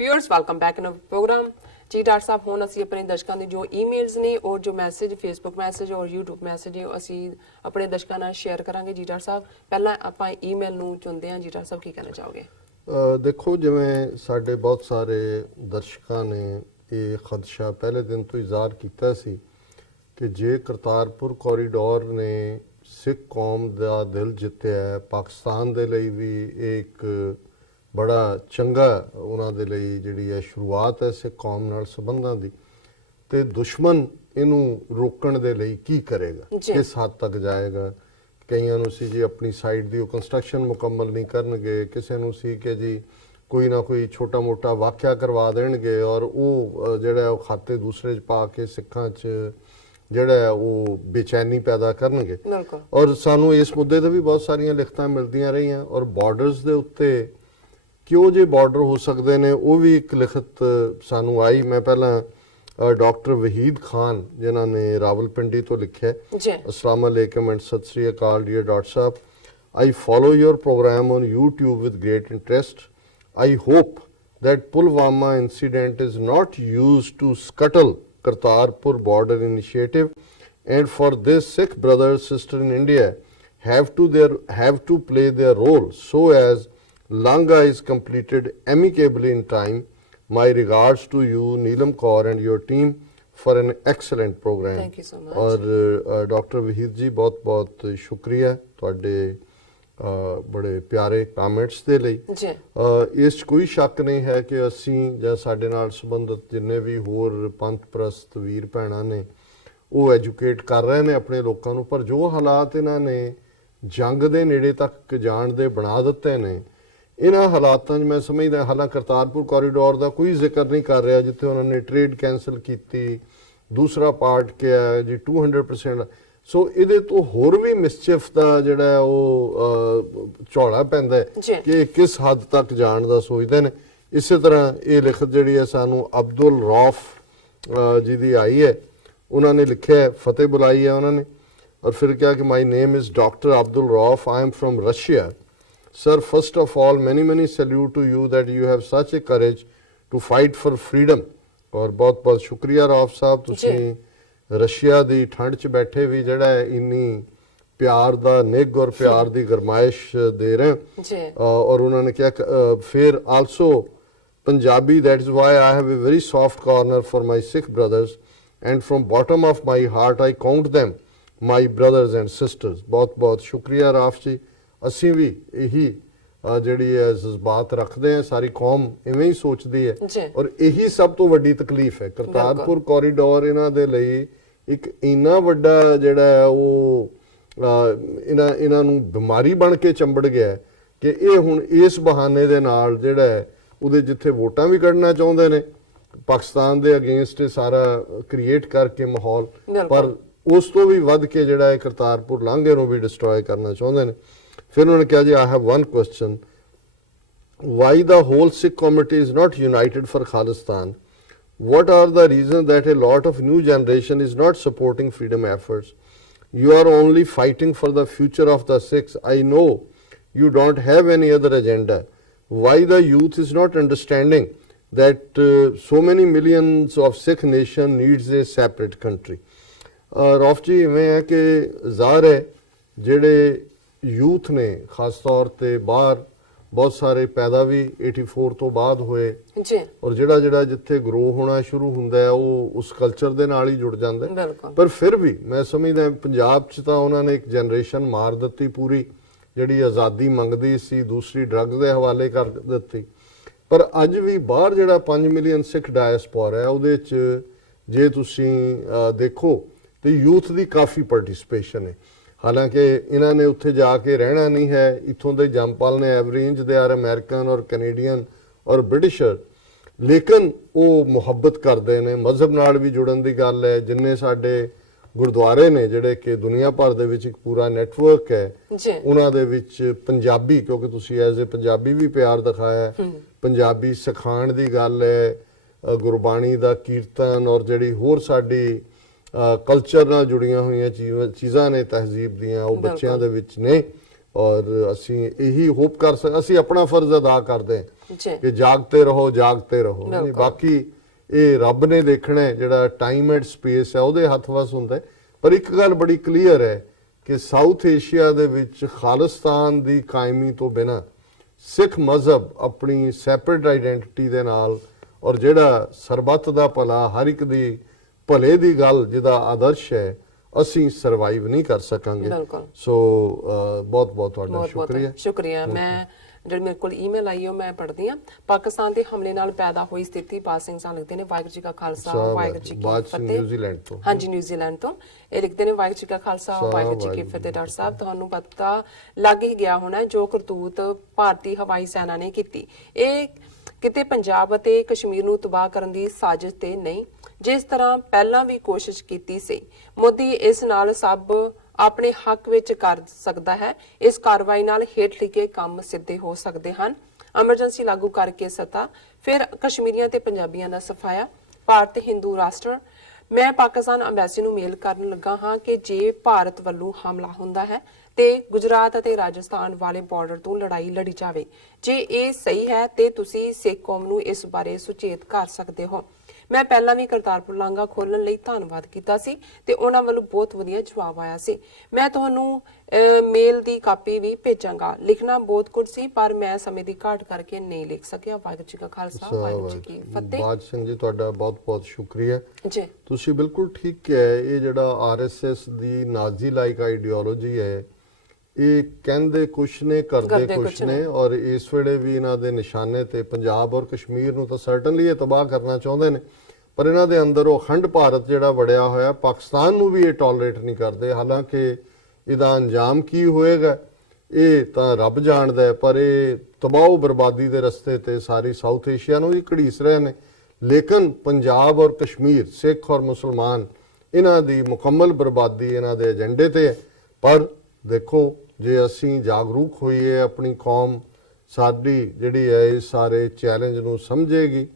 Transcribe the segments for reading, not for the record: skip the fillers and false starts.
Viewers welcome back in programme जी doctor साहब हुण असीं अपने दर्शकों की जो ईमेल्स ने और जो मैसेज फेसबुक मैसेज और यूट्यूब मैसेज ने असीं अपने दर्शकों नाल शेयर करांगे जी डॉक्टर साहब पहला आपां ईमेल नूं चुनदे हां जी डॉक्टर साहब की कहना चाहोगे देखो जिवें साडे बहुत सारे दर्शकों ने ये खदशा पहले दिन तो इज़हार किया सी कि जे करतारपुर कॉरीडोर ने सिख कौम का दिल जित्या है पाकिस्तान दे लई भी एक बड़ा चंगा उन्हां दे लई जिहड़ी है शुरुआत है सिख कौम नाल संबंधां दी ते दुश्मन इनू रोकण दे लई की करेगा किस हद तक जाएगा कईयां नूं सी जी अपनी साइड दी कंस्ट्रक्शन मुकम्मल नहीं करनगे किसी नूं सी कि जी कोई ना कोई छोटा मोटा वाक़या करवा देणगे और वो जिहड़ा वो खाते दूसरे च पा के सिखां च जिहड़ा वो बेचैनी पैदा करनगे और सानू इस मुद्दे ते भी बहुत सारियां लिखतां मिलदियां रहियां और बॉर्डर्स दे उत्ते क्यों जे बॉर्डर हो सकते हैं वो भी एक लिखत सानू आई मैं पहला डॉक्टर वहीद खान जिन्होंने रावलपिंडी तो लिखे अस्सलाम वालेकुम एंड सत श्री अकाल डियर डॉक्टर साहब I follow your programme on YouTube with great interest I hope that Pulwama incident is not used to scuttle Kartarpur border initiative and for this Sikh brothers sister in India have to play their role so as Langa is completed amicably in time. My regards to you Neelam Kaur and your team for an excellent program. Thank you so much. और doctor Waheed जी बहुत बहुत शुक्रिया तुहाडे बड़े प्यारे comments दे लई इस कोई शक नहीं है कि असीं जां साडे नाल संबंधित जिन्ने भी होर पंथ प्रस्त वीर भैणां ने वो एजुकेट कर रहे हैं अपने लोगों नूं पर जो हालात इन्हां ने जंग दे नेड़े तक जाण दे बना दित्ते ने इन्हां हालातां 'च मैं समझदा हालांकि करतारपुर कॉरीडोर का कोई जिक्र नहीं कर रहा जिथे उन्होंने ट्रेड कैंसल की दूसरा पार्ट क्या है जी 200% सो इहदे तो होर भी मिसचिफ का जिहड़ा वो झोला पैंदा है कि किस हद तक जाण दा सोचदे ने इस तरह ये लिखत जिहड़ी है सानू अब्दुल रौफ जी दी आई है उन्होंने लिखा है फतेह बुलाई है उन्होंने और फिर क्या कि my name is doctor Abdul Rauf I am from Russia sir first of all many salute to you that you have such a courage to fight for freedom और बहुत बहुत शुक्रिया रौफ साहब तुसीं रशिया की ठंड च बैठे भी जड़ा इन्नी प्यार का निग और प्यार की गरमाइश दे रहे और उन्होंने क्या फिर also Punjabi that is why I have a very soft corner for my Sikh brothers and from bottom of my heart I count them my brothers and sisters बहुत बहुत शुक्रिया राफ जी असी भी यही जिहड़ी है जज्बात रखते हैं सारी कौम इवें ही सोचती है और यही सब तो वड्डी तकलीफ है करतारपुर कॉरीडोर इन्हां दे लई एक इन्ना वड्डा जिहड़ा है वो इन्हां नूं बीमारी बन के चंबड़ गया है कि ये हुण इस बहाने दे नाल जिहड़ा है उहदे जिथे वोटां भी कढना चाहुंदे ने पाकिस्तान दे अगेंस्ट सारा क्रिएट करके माहौल पर उस तो भी वध के जिहड़ा है करतारपुर लांघे नूं भी डिस्ट्रॉय करना चाहुंदे ने फिर उन्होंने कहा जी I have one question why the whole Sikh committee is not united for Khalistan what are the reasons that a lot of new generation is not supporting freedom efforts you are only fighting for the future of the Sikhs I know you don't have any other agenda why the youth is not understanding that so many millions of Sikh nation needs a separate country Rauf ji इवें है कि ज़ाहिर है जिहड़े youth ने खास तौर पर बाहर बहुत सारे पैदा भी 84 तो बाद होए और जिहड़ा जिहड़ा जिथे ग्रो होना शुरू हुंदा है वो उस कल्चर दे नाल ही जुड़ जांदा है पर फिर भी मैं समझदा पंजाब च तां उन्होंने एक जनरेशन मार दित्ती पूरी जिहड़ी आज़ादी मंगदी सी दूसरी ड्रग्स दे हवाले कर दित्ती पर अज भी बाहर जिहड़ा 5 मिलियन सिख डायस्पोरा है उहदे च जे तुसीं देखो तो यूथ की काफ़ी पार्टिसिपेशन है हालांकि इन्होंने उत्थे जाके रहना नहीं है इत्थों दे जंपल ने एवरेज दे आर अमेरिकन और कैनेडियन और ब्रिटिशर लेकिन वो मुहब्बत करते हैं मजहब नाल भी जुड़न की गल है जिन्ने साडे गुरुद्वारे ने जिहड़े कि दुनिया भर दे विच एक पूरा नैटवर्क है उन्हां दे विच पंजाबी क्योंकि तुसीं एज ए पंजाबी भी प्यार दिखाया पंजाबी सिखाण दी गल है गुरबाणी दा कीर्तन और जिहड़ी होर साडी कल्चर नाल जुड़ियां हुई चीज़ां ने तहजीब दियां वो बच्चों दे विच ने और असी यही होप कर असी अपना फर्ज अदा करते हैं ਕਿ ਜਾਗਤੇ ਰਹੋ ਨਹੀਂ, ਬਾਕੀ ਇਹ ਰੱਬ ਨੇ ਦੇਖਣਾ ਹੈ, ਜਿਹੜਾ ਟਾਈਮ ਐਂਡ ਸਪੇਸ ਹੈ ਉਹਦੇ ਹੱਥ ਵਸ ਹੁੰਦਾ ਹੈ। ਪਰ ਇੱਕ ਗੱਲ ਬੜੀ ਕਲੀਅਰ ਹੈ ਕਿ ਸਾਊਥ ਏਸ਼ੀਆ ਦੇ ਵਿੱਚ ਖਾਲਿਸਤਾਨ ਦੀ ਕਾਇਮੀ ਤੋਂ ਬਿਨਾਂ ਸਿੱਖ ਮਜ਼ਹਬ ਆਪਣੀ ਸੈਪਰੇਟ ਆਈਡੈਂਟੀਟੀ ਦੇ ਨਾਲ ਔਰ ਜਿਹੜਾ ਸਰਬੱਤ ਦਾ ਭਲਾ, ਹਰ ਇੱਕ ਦੀ ਭਲੇ ਦੀ ਗੱਲ ਜਿਹਦਾ ਆਦਰਸ਼ ਹੈ, ਅਸੀਂ ਸਰਵਾਈਵ ਨਹੀਂ ਕਰ ਸਕਾਂਗੇ। ਸੋ ਬਹੁਤ ਬਹੁਤ ਤੁਹਾਡਾ ਸ਼ੁਕਰੀਆ। ਮੈਂ ਜਿਹੜੀ ਮੇਰੇ ਕੋਲ ਈਮੇਲ ਆਈ ਉਹ ਮੈਂ ਪੜ੍ਹਦੀ ਹਾਂ। ਪਾਕਿਸਤਾਨ ਦੇ ਹਮਲੇ ਨਾਲ ਪੈਦਾ ਹੋਈ ਸਥਿਤੀ, ਬਾਦ ਸਿੰਘ ਸਾਹਿਬ ਲਿਖਦੇ ਨੇ, ਵਾਹਿਗੁਰੂ ਜੀ ਕਾ ਖਾਲਸਾ ਵਾਹਿਗੁਰੂ ਜੀ ਕੀ ਫਤਿਹ। ਨਿਊਜ਼ੀਲੈਂਡ ਤੋਂ, ਹਾਂਜੀ ਨਿਊਜ਼ੀਲੈਂਡ ਤੋਂ ਇਹ ਲਿਖਦੇ ਨੇ, ਵਾਹਿਗੁਰੂ ਜੀ ਕਾ ਖਾਲਸਾ ਵਾਹਿਗੁਰੂ ਜੀ ਕੀ ਫਤਿਹ। ਡਾਕਟਰ ਸਾਹਿਬ, ਤੁਹਾਨੂੰ ਪਤਾ ਲੱਗ ਹੀ ਗਿਆ ਹੋਣਾ ਜੋ ਕਰਤੂਤ ਭਾਰਤੀ ਹਵਾਈ ਸੈਨਾ ਨੇ ਕੀਤੀ, ਇਹ ਕਿਤੇ ਪੰਜਾਬ ਅਤੇ ਕਸ਼ਮੀਰ ਨੂੰ ਤਬਾਹ ਕਰਨ ਦੀ ਸਾਜ਼ਿਸ਼ ਤੇ ਨਹੀਂ, ਜਿਸ ਤਰ੍ਹਾਂ ਪਹਿਲਾਂ ਵੀ ਕੋਸ਼ਿਸ਼ ਕੀਤੀ ਸੀ। ਮੋਦੀ ਇਸ ਨਾਲ ਸਭ ਆਪਣੇ ਹੱਕ ਵਿੱਚ ਕਰ ਸਕਦਾ ਹੈ। ਇਸ ਕਾਰਵਾਈ ਨਾਲ ਹੇਠ ਲਿਖੇ ਕੰਮ ਸਿੱਧੇ ਹੋ ਸਕਦੇ ਹਨ। ਐਮਰਜੈਂਸੀ ਲਾਗੂ ਕਰਕੇ ਸੱਤਾ, ਫਿਰ ਕਸ਼ਮੀਰੀਆਂ ਤੇ ਪੰਜਾਬੀਆਂ ਦਾ ਸਫਾਇਆ, ਭਾਰਤ ਹਿੰਦੂ ਰਾਸ਼ਟਰ। ਮੈਂ ਪਾਕਿਸਤਾਨ ਅੰਬੈਸੀ ਨੂੰ ਮੇਲ ਕਰਨ ਲੱਗਾ ਹਾਂ ਕਿ ਜੇ ਭਾਰਤ ਵੱਲੋਂ ਹਮਲਾ ਹੁੰਦਾ ਹੈ ਤੇ ਗੁਜਰਾਤ ਅਤੇ ਰਾਜਸਥਾਨ ਵਾਲੇ ਬਾਰਡਰ ਤੋਂ ਲੜਾਈ ਲੜੀ ਜਾਵੇ। ਜੇ ਇਹ ਸਹੀ ਹੈ ਤੇ ਤੁਸੀਂ ਸਿੱਖ ਕੌਮ ਨੂੰ ਇਸ ਬਾਰੇ ਸੁਚੇਤ ਕਰ ਸਕਦੇ ਹੋ। ਮੈਂ ਪਹਿਲਾਂ ਵੀ ਕਰਤਾਰਪੁਰ ਲਾਂਘਾ ਖੋਲਣ ਲਈ ਧੰਨਵਾਦ ਕੀਤਾ ਸੀ ਤੇ ਉਹਨਾਂ ਵੱਲੋਂ ਬਹੁਤ ਵਧੀਆ ਜਵਾਬ ਆਇਆ ਸੀ। ਮੈਂ ਤੁਹਾਨੂੰ ਮੇਲ ਦੀ ਕਾਪੀ ਵੀ ਭੇਜਾਂਗਾ। ਲਿਖਣਾ ਬਹੁਤ ਕੁਝ ਸੀ ਪਰ ਮੈਂ ਸਮੇਂ ਦੀ ਘਾਟ ਕਰਕੇ ਨਹੀਂ ਲਿਖ ਸਕਿਆ। ਵਾਹਿਗੁਰੂ ਜੀ ਕਾ ਖਾਲਸਾ ਵਾਹਿਗੁਰੂ ਜੀ ਕੀ ਫਤਿਹ। ਬਾਦ ਸਿੰਘ ਜੀ, ਤੁਹਾਡਾ ਬਹੁਤ ਬਹੁਤ ਸ਼ੁਕਰੀਆ ਜੀ। ਤੁਸੀਂ ਬਿਲਕੁਲ ਠੀਕ ਕਿਹਾ। ਇਹ ਜਿਹੜਾ ਆਰਐਸਐਸ ਦੀ ਨਾਜ਼ੀ ਲਾਈਕ ਆਈਡੀਓਲੋਜੀ ਹੈ, ਇਹ ਕਹਿੰਦੇ ਕੁਛ ਨੇ ਕਰਦੇ ਕੁਛ ਨੇ, ਔਰ ਇਸ ਵੇਲੇ ਵੀ ਇਹਨਾਂ ਦੇ ਨਿਸ਼ਾਨੇ ਤੇ ਪੰਜਾਬ ਔਰ ਕਸ਼ਮੀਰ ਨੂੰ ਤਾਂ ਸਰਟਨਲੀ ਇਹ ਤਬਾਹ ਕਰਨਾ ਚਾਹੁੰਦੇ ਨੇ, ਪਰ ਇਹਨਾਂ ਦੇ ਅੰਦਰ ਉਹ ਅਖੰਡ ਭਾਰਤ ਜਿਹੜਾ ਵੜਿਆ ਹੋਇਆ, ਪਾਕਿਸਤਾਨ ਨੂੰ ਵੀ ਇਹ ਟੋਲਰੇਟ ਨਹੀਂ ਕਰਦੇ। ਹਾਲਾਂਕਿ ਇਹਦਾ ਅੰਜਾਮ ਕੀ ਹੋਏਗਾ ਇਹ ਤਾਂ ਰੱਬ ਜਾਣਦਾ ਹੈ, ਪਰ ਇਹ ਤਬਾਹ ਬਰਬਾਦੀ ਦੇ ਰਸਤੇ ਤੇ ਸਾਰੀ ਸਾਊਥ ਏਸ਼ੀਆ ਨੂੰ ਵੀ ਘੜੀਸ ਰਹੇ ਨੇ। ਲੇਕਿਨ ਪੰਜਾਬ ਔਰ ਕਸ਼ਮੀਰ, ਸਿੱਖ ਔਰ ਮੁਸਲਮਾਨ, ਇਹਨਾਂ ਦੀ ਮੁਕੰਮਲ ਬਰਬਾਦੀ ਇਹਨਾਂ ਦੇ ਏਜੰਡੇ ਤੇ ਹੈ। ਪਰ ਦੇਖੋ, ਜੇ ਅਸੀਂ ਜਾਗਰੂਕ ਹੋਈਏ, ਆਪਣੀ ਕੌਮ ਸਾਡੀ ਜਿਹੜੀ ਹੈ ਇਸ ਸਾਰੇ ਚੈਲੰਜ ਨੂੰ ਸਮਝੇਗੀ,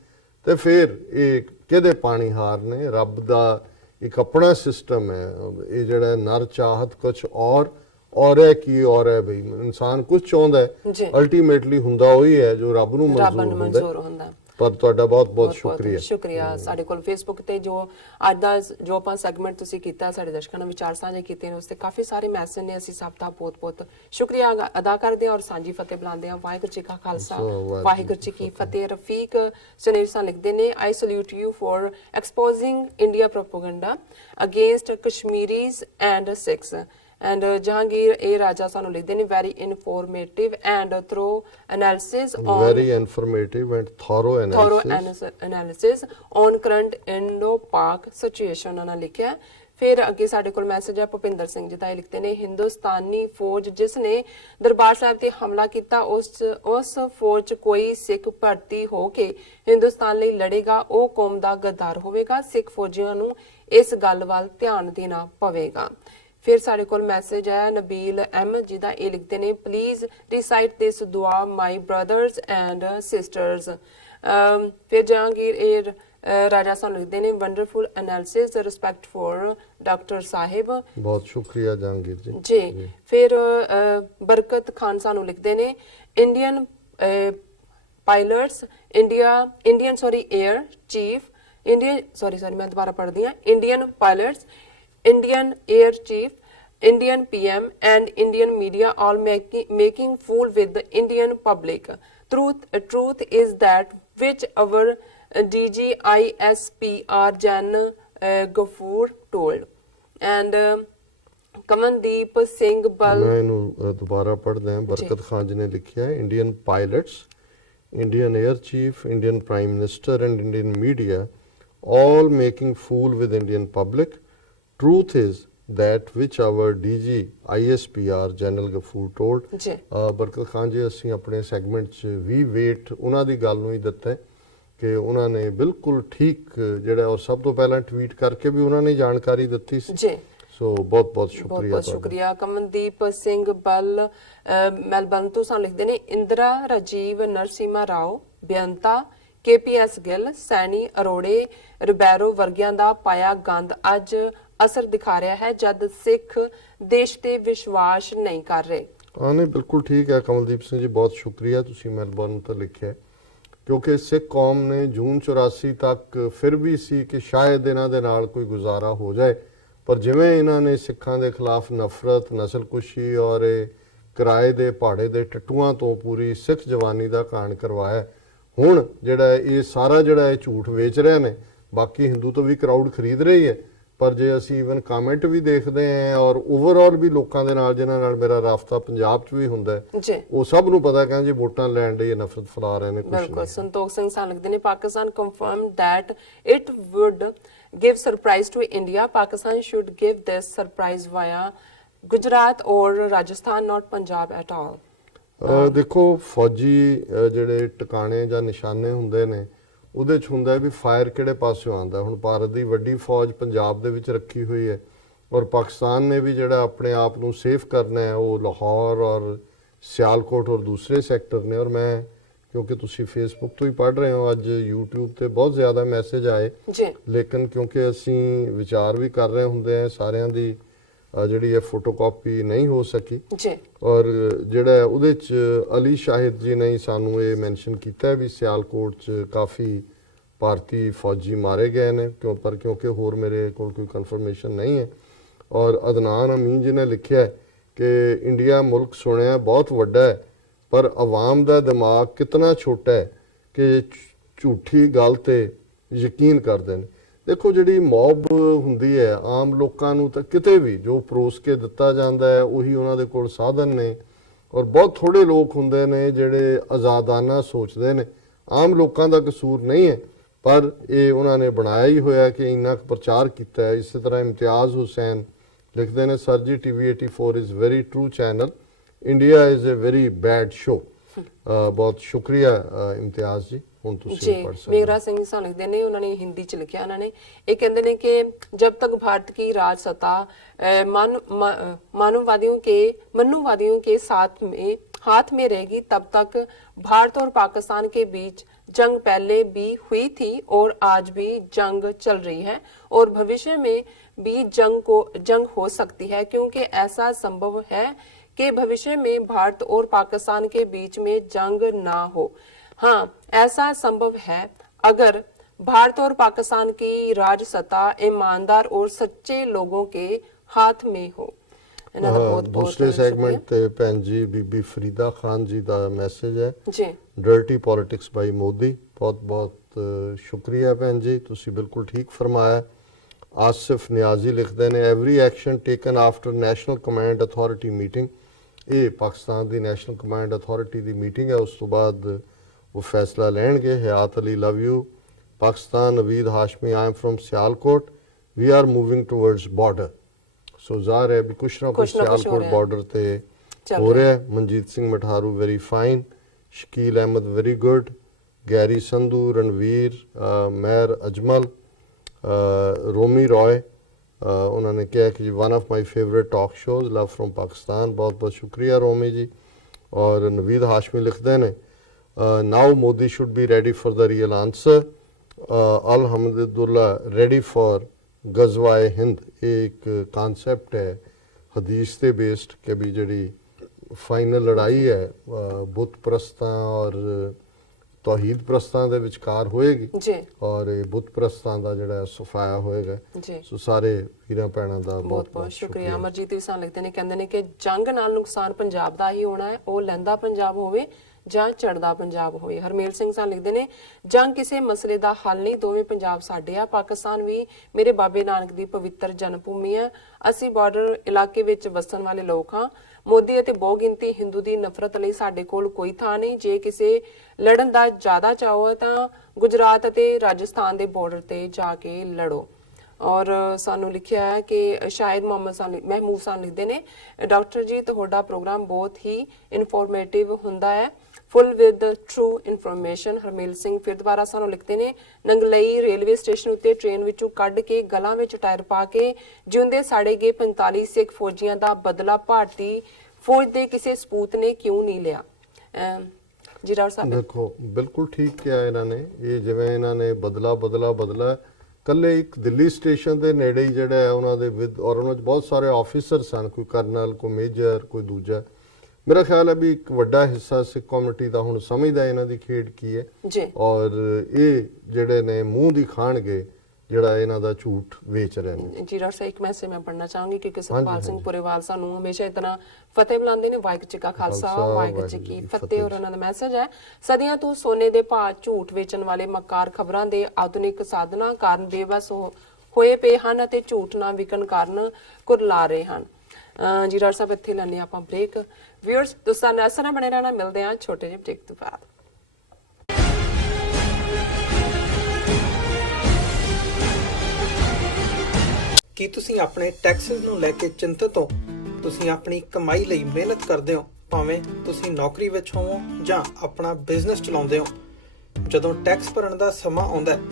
ਤੇ ਫਿਰ ਇਹ ਕਿਹਦੇ ਪਾਣੀ ਹਾਰ ਨੇ। ਰੱਬ ਦਾ ਇੱਕ ਆਪਣਾ ਸਿਸਟਮ ਹੈ। ਇਹ ਜਿਹੜਾ ਨਰ ਚਾਹਤ ਕੁਛ ਔਰ ਹੈ ਕੀ ਔਰ ਹੈ ਬਈ, ਇਨਸਾਨ ਕੁਛ ਚਾਹੁੰਦਾ ਹੈ, ਅਲਟੀਮੇਟਲੀ ਹੁੰਦਾ ਉਹੀ ਹੈ ਜੋ ਰੱਬ ਨੂੰ ਮਨਜ਼ੂਰ ਹੁੰਦਾ। ਪਰ ਤੁਹਾਡਾ ਬਹੁਤ ਬਹੁਤ ਸ਼ੁਕਰੀਆ। ਸਾਡੇ ਕੋਲ ਫੇਸਬੁੱਕ ਤੇ ਜੋ ਅੱਜ ਦਾ ਜੋ ਆਪਾਂ ਸੈਗਮੈਂਟ ਤੁਸੀਂ ਕੀਤਾ, ਸਾਡੇ ਦਰਸ਼ਕਾਂ ਨਾਲ ਵਿਚਾਰ ਸਾਂਝੇ ਕੀਤੇ ਨੇ, ਉਸ ਤੇ ਕਾਫੀ ਸਾਰੇ ਮੈਸੇਜ ਨੇ। ਅਸੀਂ ਸਭ ਦਾ ਬਹੁਤ ਬਹੁਤ ਸ਼ੁਕਰੀਆ ਅਦਾ ਕਰਦੇ ਹਾਂ ਔਰ ਸਾਂਝੀ ਫਤਿਹ ਬੁਲਾਉਂਦੇ ਹਾਂ। ਵਾਹਿਗੁਰੂ ਜੀ ਕਾ ਖਾਲਸਾ ਵਾਹਿਗੁਰੂ ਜੀ ਕੀ ਫਤਿਹ। ਰਫੀਕ ਸੁਨੇਰਸਾ ਲਿਖਦੇ ਨੇ, I salute you for exposing India propaganda against Kashmiris and Sikhs. And Jahangir A. Raja ਸਾਨੂੰ ਲਿਖਦੇ ਨੇ, very informative and thorough analysis on very informative and thorough analysis on current Indo-Pak situation ਉਹਨਾਂ ਲਿਖਿਆ। ਫਿਰ ਅੱਗੇ ਸਾਡੇ ਕੋਲ ਮੈਸੇਜ ਹੈ ਭੁਪਿੰਦਰ ਸਿੰਘ ਜੀ ਦਾ। ਇਹ ਲਿਖਦੇ ਨੇ, ਹਿੰਦੁਸਤਾਨੀ ਫੌਜ ਜਿਸ ਨੇ ਦਰਬਾਰ ਸਾਹਿਬ ਤੇ ਹਮਲਾ ਕੀਤਾ, ਉਸ ਫੌਜ 'ਚ ਕੋਈ ਸਿੱਖ ਭਰਤੀ ਹੋ ਕੇ ਹਿੰਦੁਸਤਾਨ ਲਈ ਲੜੇਗਾ, ਉਹ ਕੌਮ ਦਾ ਗੱਦਾਰ ਹੋਵੇਗਾ। ਸਿੱਖ ਫੌਜੀਆਂ ਨੂੰ ਇਸ ਗੱਲ ਵੱਲ ਧਿਆਨ ਦੇਣਾ ਪਵੇਗਾ। ਫਿਰ ਸਾਡੇ ਕੋਲ ਮੈਸੇਜ ਹੈ ਨਬੀਲ ਐਮ ਜੀ ਦਾ। ਇਹ ਲਿਖਦੇ ਨੇ, ਪਲੀਜ਼ ਰਿਸਾਈਟ ਦਿਸ ਦੁਆ ਮਾਈ ਬ੍ਰਦਰਸ ਐਂਡ ਸਿਸਟਰਸ। ਫਿਰ ਜਹਾਂਗੀਰ ਏ ਰਾਜਾ ਸਾਨੂੰ ਲਿਖਦੇ ਨੇ, wonderful analysis, respect for doctor ਸਾਹਿਬ। ਬਹੁਤ ਸ਼ੁਕਰੀਆ ਜਹਾਂਗੀਰ ਜੀ। ਫਿਰ ਬਰਕਤ ਖਾਨ ਸਾਨੂੰ ਲਿਖਦੇ ਨੇ, Indian pilots Indian air chief ਮੈਂ ਦੁਬਾਰਾ ਪੜ੍ਹਦੀ ਹਾਂ। Indian pilots, Indian Air Chief, Indian PM and Indian media all making fool with the Indian public. Truth is that which our DGISPR Jan Gafoor told. And Kamandeep Singh Bal, मैं इन्हू दोबारा पढ़ते हैं। बरकत खान जी ने लिखा है, Indian pilots, Indian Air Chief, Indian Prime Minister and Indian media all making fool with Indian public. Truth is that which our DG ISPR General Gafoor told. ਬਰਕਤ ਖਾਨ ਜੀ, ਅਸੀਂ ਆਪਣੇ ਸੈਗਮੈਂਟ 'ਚ ਵੀ ਵੇਟ ਉਹਨਾਂ ਦੀ ਗੱਲ ਨੂੰ ਹੀ ਦਿੱਤਾ ਕਿ ਉਹਨਾਂ ਨੇ ਬਿਲਕੁਲ ਠੀਕ ਜਿਹੜਾ, ਔਰ ਸਭ ਤੋਂ ਪਹਿਲਾਂ ਟਵੀਟ ਕਰਕੇ ਵੀ ਉਹਨਾਂ ਨੇ ਜਾਣਕਾਰੀ ਦਿੱਤੀ ਸੀ। ਸੋ ਬਹੁਤ ਬਹੁਤ ਸ਼ੁਕਰੀਆ। ਕਮਨਦੀਪ ਸਿੰਘ ਬਲ ਮੈਲਬਰਨ ਤੋਂ ਸਾਨੂੰ ਲਿਖਦੇ ਨੇ, ਇੰਦਰਾ ਰਾਜੀਵ ਨਰਸਿਮਾ ਰਾਓ ਬੇਅੰਤਾ KPS ਗਿੱਲ ਸੈਣੀ ਅਰੋੜੇ ਰਿਬੈਰੋ ਵਰਗਿਆਂ ਦਾ ਪਾਇਆ ਗੰਦ ਅੱਜ ਅਸਰ ਦਿਖਾ ਰਿਹਾ ਹੈ ਜਦ ਸਿੱਖ ਦੇਸ਼ ਤੇ ਵਿਸ਼ਵਾਸ ਨਹੀਂ ਕਰ ਰਹੇ। ਨਹੀਂ, ਬਿਲਕੁਲ ਠੀਕ ਹੈ ਕਮਲਦੀਪ ਸਿੰਘ ਜੀ, ਬਹੁਤ ਸ਼ੁਕਰੀਆ। ਤੁਸੀਂ ਮੈਲਬਰਨ ਤੋਂ ਲਿਖਿਆ ਕਿਉਂਕਿ ਸਿੱਖ ਕੌਮ ਨੇ ਜੂਨ 84 ਤੱਕ ਫਿਰ ਵੀ ਸੀ ਕਿ ਸ਼ਾਇਦ ਇਹਨਾਂ ਦੇ ਨਾਲ ਕੋਈ ਗੁਜ਼ਾਰਾ ਹੋ ਜਾਏ, ਪਰ ਜਿਵੇਂ ਇਹਨਾਂ ਨੇ ਸਿੱਖਾਂ ਦੇ ਖਿਲਾਫ ਨਫ਼ਰਤ, ਨਸਲਕੁਸ਼ੀ ਔਰ ਕਿਰਾਏ ਦੇ ਭਾੜੇ ਦੇ ਟੱਟੂਆਂ ਤੋਂ ਪੂਰੀ ਸਿੱਖ ਜਵਾਨੀ ਦਾ ਕਾਣ ਕਰਵਾਇਆ। ਹੁਣ ਜਿਹੜਾ ਇਹ ਸਾਰਾ ਜਿਹੜਾ ਇਹ ਝੂਠ ਵੇਚ ਰਹੇ ਨੇ, ਬਾਕੀ ਹਿੰਦੂ ਤੋਂ ਵੀ ਕਰਾਊਡ ਖਰੀਦ ਰਹੀ ਹੈ, ਪਰ ਜੇ ਅਸੀਂ ਇਵਨ ਕਮੈਂਟ ਵੀ ਦੇਖਦੇ ਹਾਂ ਔਰ ਓਵਰਆਲ ਵੀ ਲੋਕਾਂ ਦੇ ਨਾਲ ਜਿਨ੍ਹਾਂ ਨਾਲ ਮੇਰਾ ਰਾਬਤਾ ਪੰਜਾਬ 'ਚ ਵੀ ਹੁੰਦਾ ਹੈ, ਉਹ ਸਭ ਨੂੰ ਪਤਾ ਕਹਿੰਦੇ ਵੋਟਾਂ ਲੈਣ ਲਈ ਨਫ਼ਰਤ ਫੈਲਾ ਰਹੇ ਨੇ। ਬਿਲਕੁਲ। ਸੰਤੋਖ ਸਿੰਘ ਸਾਹਿਬ ਲਿਖਦੇ ਨੇ Pakistan confirmed that it would give surprise to India. Pakistan should give this surprise via Gujarat or Rajasthan, not Punjab at all. ਦੇਖੋ ਫੌਜੀ ਜਿਹੜੇ ਟਿਕਾਣੇ ਜਾਂ ਨਿਸ਼ਾਨੇ ਹੁੰਦੇ ਨੇ ਉਹਦੇ 'ਚ ਹੁੰਦਾ ਵੀ ਫਾਇਰ ਕਿਹੜੇ ਪਾਸਿਓਂ ਆਉਂਦਾ। ਹੁਣ ਭਾਰਤ ਦੀ ਵੱਡੀ ਫੌਜ ਪੰਜਾਬ ਦੇ ਵਿੱਚ ਰੱਖੀ ਹੋਈ ਹੈ ਔਰ ਪਾਕਿਸਤਾਨ ਨੇ ਵੀ ਜਿਹੜਾ ਆਪਣੇ ਆਪ ਨੂੰ ਸੇਫ ਕਰਨਾ ਹੈ ਉਹ ਲਾਹੌਰ ਔਰ ਸਿਆਲਕੋਟ ਔਰ ਦੂਸਰੇ ਸੈਕਟਰ ਨੇ। ਔਰ ਮੈਂ ਕਿਉਂਕਿ ਤੁਸੀਂ ਫੇਸਬੁੱਕ ਤੋਂ ਹੀ ਪੜ੍ਹ ਰਹੇ ਹੋ, ਅੱਜ YouTube ਤੇ ਬਹੁਤ ਜ਼ਿਆਦਾ ਮੈਸੇਜ ਆਏ ਜੀ, ਲੇਕਿਨ ਕਿਉਂਕਿ ਅਸੀਂ ਵਿਚਾਰ ਵੀ ਕਰ ਰਹੇ ਹੁੰਦੇ ਆ, ਸਾਰਿਆਂ ਦੀ ਜਿਹੜੀ ਇਹ ਫੋਟੋਕਾਪੀ ਨਹੀਂ ਹੋ ਸਕੀ ਜੀ। ਔਰ ਜਿਹੜਾ ਉਹਦੇ 'ਚ ਅਲੀ ਸ਼ਾਹਿਦ ਜੀ ਨੇ ਸਾਨੂੰ ਇਹ ਮੈਂਸ਼ਨ ਕੀਤਾ ਵੀ ਸਿਆਲਕੋਟ 'ਚ ਕਾਫੀ ਭਾਰਤੀ ਫੌਜੀ ਮਾਰੇ ਗਏ ਨੇ, ਕਿਉਂਕਿ ਹੋਰ ਮੇਰੇ ਕੋਲ ਕੋਈ ਕਨਫਰਮੇਸ਼ਨ ਨਹੀਂ ਹੈ। ਔਰ ਅਦਨਾਨ ਅਮੀਨ ਜੀ ਨੇ ਲਿਖਿਆ ਕਿ ਇੰਡੀਆ ਮੁਲਕ ਸੁਣਿਆ ਬਹੁਤ ਵੱਡਾ ਹੈ, ਪਰ ਆਵਾਮ ਦਾ ਦਿਮਾਗ ਕਿਤਨਾ ਛੋਟਾ ਹੈ ਕਿ ਝੂਠੀ ਗੱਲ ਤੇ ਯਕੀਨ ਕਰਦੇ ਨੇ। ਦੇਖੋ ਜਿਹੜੀ ਮੌਬ ਹੁੰਦੀ ਹੈ, ਆਮ ਲੋਕਾਂ ਨੂੰ ਤਾਂ ਕਿਤੇ ਵੀ ਜੋ ਪਰੋਸ ਕੇ ਦਿੱਤਾ ਜਾਂਦਾ ਹੈ ਉਹੀ ਉਹਨਾਂ ਦੇ ਕੋਲ ਸਾਧਨ ਨੇ, ਔਰ ਬਹੁਤ ਥੋੜੇ ਲੋਕ ਹੁੰਦੇ ਨੇ ਜਿਹੜੇ ਆਜ਼ਾਦਾਨਾ ਸੋਚਦੇ ਨੇ। ਆਮ ਲੋਕਾਂ ਦਾ ਕਸੂਰ ਨਹੀਂ ਹੈ, ਪਰ ਇਹ ਉਹਨਾਂ ਨੇ ਬਣਾਇਆ ਹੀ ਹੋਇਆ ਕਿ ਇੰਨਾ ਕੁ ਪ੍ਰਚਾਰ ਕੀਤਾ ਹੈ। ਇਸੇ ਤਰ੍ਹਾਂ ਇਮਤਿਆਜ਼ ਹੁਸੈਨ ਲਿਖਦੇ ਨੇ, sir ji TV 84 is very true channel, India is a very bad show. ਬਹੁਤ ਸ਼ੁਕਰੀਆ ਇਮਤਿਆਜ਼ ਜੀ। ਹੁਣ ਤੁਸੀਂ ਪੜ੍ਹ ਸਕਦੇ ਹੋ। ਮੇਰਾ ਸਿੰਘ ਸਾਹਿਬ ਲਿਖਦੇ ਨੇ, ਉਹਨਾਂ ਨੇ ਹਿੰਦੀ ਚ ਲਿਖਿਆ। ਉਹਨਾਂ ਨੇ ਇਹ ਕਹਿੰਦੇ ਨੇ ਕਿ जब तक भारत की राज सत्ता मनुवादियों के हाथ में रहेगी, तब तक भारत और पाकिस्तान के बीच जंग पहले भी हुई थी और आज भी जंग चल रही है और भविष्य में भी जंग हो सकती है, क्योंकि ऐसा संभव है कि भविष्य में भारत और पाकिस्तान के बीच में जंग ना हो। हाँ, ऐसा संभव है अगर भारत और पाकिस्तान की राज सत्ता ईमानदार और सच्चे लोगों के हाथ में हो। दूसरे सेगमेंट ते भैन जी बीबी फरीदा खान जी का मैसेज है जी, डर्टी पॉलिटिक्स बाई मोदी। बहुत बहुत शुक्रिया भैन जी, तुसी बिल्कुल ठीक फरमाया। आसिफ नियाजी लिखते हैं, every action taken after national command authority meeting. ये पाकिस्तान की नैशनल कमांड अथॉरिटी की मीटिंग है, उस तो बाद वो फैसला लेंगे। Hayat Ali love you Pakistan. Naveed Hashmi, I am from Sialkot, we are moving towards border. So ज़ाहिर है भी कुछ ना कुछ सियालकोट बॉर्डर ते हो रहा है। Manjit Singh Matharu very fine, Shakeel Ahmed very good, Gary Sandhu, Ranveer, मैर अजमल, रोमी रॉय उन्होंने कहा कि one of my favourite talk shows, love from Pakistan. बहुत बहुत शुक्रिया रोमी जी। और नवीद हाशमी लिखते हैं, now Modi should be ready for the real answer. अलहमदुल्ला रेडी फॉर गजवाए हिंद। एक कॉन्सेप्ट है हदीस से बेस्ड कि भी जी फाइनल लड़ाई है बुत प्रस्तां और तौहीद प्रस्तां दे विचकार होएगी और बुत प्रस्तां दा जिहड़ा सफाया होएगा। सो सारे वीरां भैणां दा बहुत बहुत शुक्रिया। अमरजीत भी सान लिखते ने, कहंदे ने कि जंग नाल नुकसान पंजाब दा ही होना है, ਉਹ ਲੈਂਦਾ ਪੰਜਾਬ ਹੋਵੇ ਜਾਂ ਚੜਦਾ ਪੰਜਾਬ ਹੋਵੇ। ਹਰਮੇਲ ਸਿੰਘ ਸਾਨ ਲਿਖਦੇ ਨੇ, ਜੰਗ ਕਿਸੇ ਮਸਲੇ ਦਾ ਹੱਲ ਨਹੀਂ, ਦੋਵੇਂ ਪੰਜਾਬ ਸਾਡੇ ਆ। ਪਾਕਿਸਤਾਨ ਵੀ ਮੇਰੇ ਬਾਬੇ ਨਾਨਕ ਦੀ ਪਵਿੱਤਰ ਜਨਮ ਭੂਮੀ ਹੈ। ਅਸੀਂ ਬਾਰਡਰ ਇਲਾਕੇ ਵਿੱਚ ਵਸਣ ਵਾਲੇ ਲੋਕ ਹਾਂ। ਮੋਦੀ ਅਤੇ ਬਹੁਗਿਣਤੀ ਹਿੰਦੂ ਦੀ ਨਫ਼ਰਤ ਲਈ ਸਾਡੇ ਕੋਲ ਕੋਈ ਥਾਂ ਨਹੀਂ। ਜੇ ਕਿਸੇ ਲੜਨ ਦਾ ਜ਼ਿਆਦਾ ਚਾਹੋ ਹੈ ਤਾਂ ਗੁਜਰਾਤ ਅਤੇ ਰਾਜਸਥਾਨ ਦੇ ਬਾਰਡਰ ਤੇ ਜਾ ਕੇ ਲੜੋ। ਔਰ ਸਾਨੂੰ ਲਿਖਿਆ ਹੈ ਕਿ ਸ਼ਾਇਦ ਮਹਿਮੂਦ ਸਾਨ ਲਿਖਦੇ ਨੇ, ਡਾਕਟਰ ਜੀ ਤੁਹਾਡਾ ਪ੍ਰੋਗਰਾਮ ਬਹੁਤ ਹੀ ਇਨਫੋਰਮੇਟਿਵ ਹੁੰਦਾ ਹੈ, full with true information. Harmel Singh ਫਿਰ ਦੁਬਾਰਾ ਸਾਨੂੰ ਲਿਖਦੇ ਨੇ, ਨੰਗਲਈ ਰੇਲਵੇ ਸਟੇਸ਼ਨ ਉੱਤੇ ਟ੍ਰੇਨ ਵਿੱਚੋਂ ਕੱਢ ਕੇ ਗਲਾਂ ਵਿੱਚ ਟਾਇਰ ਪਾ ਕੇ ਜਿਉਂਦੇ ਸਾੜੇ ਗਏ 45 ਸਿੱਖ ਫੌਜੀਆਂ ਦਾ ਬਦਲਾ ਭਾਰਤੀ ਫੌਜ ਦੇ ਕਿਸੇ ਸਪੂਤ ਨੇ ਕਿਉਂ ਨਹੀਂ ਲਿਆ? ਜੀ ਡਾਕਟਰ ਸਾਹਿਬ ਦੇਖੋ ਬਿਲਕੁਲ ਠੀਕ ਕਿਹਾ ਇਹਨਾਂ ਨੇ। ਇਹ ਜਿਵੇਂ ਇਹਨਾਂ ਨੇ ਬਦਲਾ ਕੱਲੇ ਇੱਕ ਦਿੱਲੀ ਸਟੇਸ਼ਨ ਦੇ ਨੇੜੇ ਹੀ ਜਿਹੜਾ ਹੈ ਉਹਨਾਂ ਦੇ ਵਿਦ ਔਰ ਉਹਨਾਂ 'ਚ ਬਹੁਤ ਸਾਰੇ ਆਫੀਸਰ ਸਨ, ਕੋਈ ਕਰਨਲ, ਕੋਈ ਮੇਜਰ, ਕੋਈ ਦੂਜਾ। ਮੇਰਾ ਖਿਆਲ ਹੈ ਵੀ ਇੱਕ ਵੱਡਾ ਹਿੱਸਾ ਸਿੱਖ ਕਮਿਊਨਿਟੀ ਦਾ ਹੁਣ ਸਮਝਦਾ ਇਹਨਾਂ ਦੀ ਖੇਡ ਕੀ ਹੈ ਜੀ ਔਰ ਇਹ ਜਿਹੜੇ ਨੇ ਮੂੰਹ ਦੀ ਖਾਣਗੇ ਜਿਹੜਾ ਇਹਨਾਂ ਦਾ ਝੂਠ ਵੇਚ ਰਹੇ ਨੇ। ਜੀ ਡਾਕਟਰ ਸਾਹਿਬ ਇੱਕ ਮੈਸੇਜ ਮੈਂ ਪੜ੍ਹਨਾ ਚਾਹਾਂਗੀ ਕਿਉਂਕਿ ਸਤਪਾਲ ਸਿੰਘ ਪੁਰੇਵਾਲ ਸਾਨੂੰ ਹਮੇਸ਼ਾ ਇਤਨਾ ਫਤਿਹ ਬੁਲਾਉਂਦੇ ਨੇ। ਵਾਹਿਗੁਰੂ ਜੀ ਕਾ ਖਾਲਸਾ ਵਾਹਿਗੁਰੂ ਜੀ ਕੀ ਫਤਿਹ। ਔਰ ਉਹਨਾਂ ਦਾ ਮੈਸੇਜ ਹੈ, ਸਦੀਆਂ ਤੋਂ ਸੋਨੇ ਦੇ ਭਾਅ ਝੂਠ ਵੇਚਣ ਵਾਲੇ ਮਕਾਰ ਖਬਰਾਂ ਦੇ ਆਧੁਨਿਕ ਸਾਧਨਾਂ ਕਾਰਨ ਬੇਵਸ ਹੋਏ ਪਏ ਹਨ ਅਤੇ ਝੂਠ ਨਾ ਵਿਕਣ ਕਾਰਨ ਕੁਰਲਾ ਰਹੇ ਹਨ। ਜੀ ਡਾਕਟਰ ਸਾਹਿਬ ਇੱਥੇ ਲੈਣੇ ਆਪਾਂ ਬ੍ਰੇਕ। ਵਿਊਅਰਸ ਤੁਸੀਂ ਨਾਲ ਇਸ ਤਰ੍ਹਾਂ ਬਣੇ ਰਹਿਣਾ, ਮਿਲਦੇ ਹਾਂ ਛੋਟੇ ਜਿਹੇ ਬ੍ਰੇਕ ਤੋਂ ਬਾਅਦ। ਕੀ ਤੁਸੀਂ ਆਪਣੇ ਟੈਕਸਸ ਨੂੰ ਲੈ ਕੇ ਚਿੰਤਤ ਹੋ? ਤੁਸੀਂ ਆਪਣੀ ਕਮਾਈ ਲਈ ਮਿਹਨਤ ਕਰਦੇ ਹੋ, ਭਾਵੇਂ ਤੁਸੀਂ ਨੌਕਰੀ ਵਿੱਚ ਹੋਵੋ ਜਾਂ ਆਪਣਾ ਬਿਜ਼ਨਸ ਚਲਾਉਂਦੇ ਹੋ। ਜਦੋਂ ਟੈਕਸ ਭਰਨ ਦਾ ਸਮਾਂ ਆਉਂਦਾ ਹੈ